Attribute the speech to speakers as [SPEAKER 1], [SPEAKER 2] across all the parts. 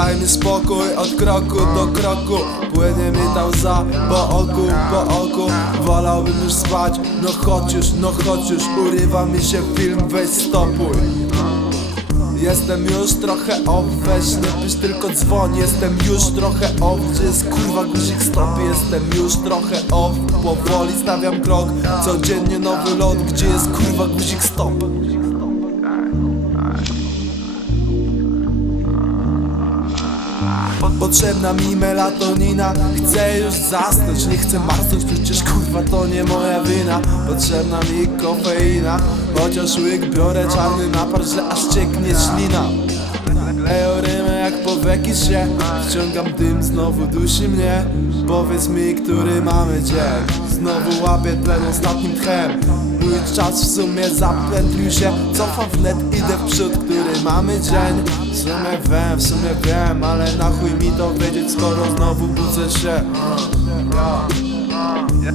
[SPEAKER 1] Daj mi spokój od kroku do kroku. Płynie mi tam za po oku, po oku. Wolałbym już spać, no chodź już, no chodź już. Urywa mi się film, weź stopuj. Jestem już trochę off, weź nie pisz tylko dzwoń. Jestem już trochę off, gdzie jest kurwa guzik? Stop Jestem już trochę off, powoli stawiam krok Codziennie nowy lot, gdzie jest kurwa guzik? Stop Potrzebna mi melatonina. Chcę już zasnąć, nie chcę marznąć. Przecież kurwa to nie moja wina. Potrzebna mi kofeina. Chociaż łyk biorę czarny napar, że aż cieknie ślina rymy jak powieki się Wciągam dym, znowu dusi mnie. Powiedz mi, który mamy dzień. Znowu łapię tlen ostatnim tchem. Mój czas w sumie zaplętlił się. Cofam wnet, idę w przód, który mamy dzień. W sumie wiem, w sumie wiem Ale na chuj mi to wiedzieć, skoro znowu budzę się.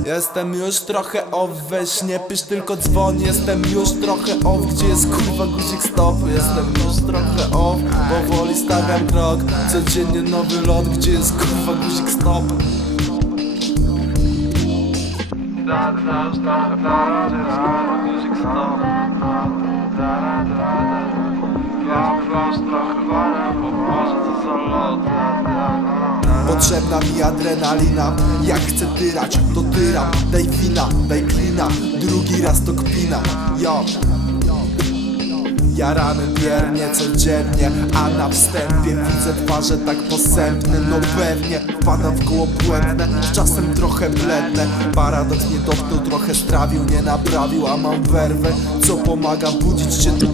[SPEAKER 1] Jestem już trochę off, weź nie pisz tylko dzwoń. Jestem już trochę off, gdzie jest kurwa guzik? Stop. Jestem już trochę off, powoli stawiam krok. Codziennie nowy lot, gdzie jest kurwa guzik stop. Potrzebna mi adrenalina. Jak chcę tyrać, to tyram. Daj wina, daj klina. Drugi raz to kpina. Yo Jarany biernie codziennie A na wstępie widzę twarze tak posępne. No pewnie, wpadam w koło błędne Czasem trochę bledne Paradoks nie dotknął, trochę strawił Nie naprawił, a mam werwę Co pomaga budzić się do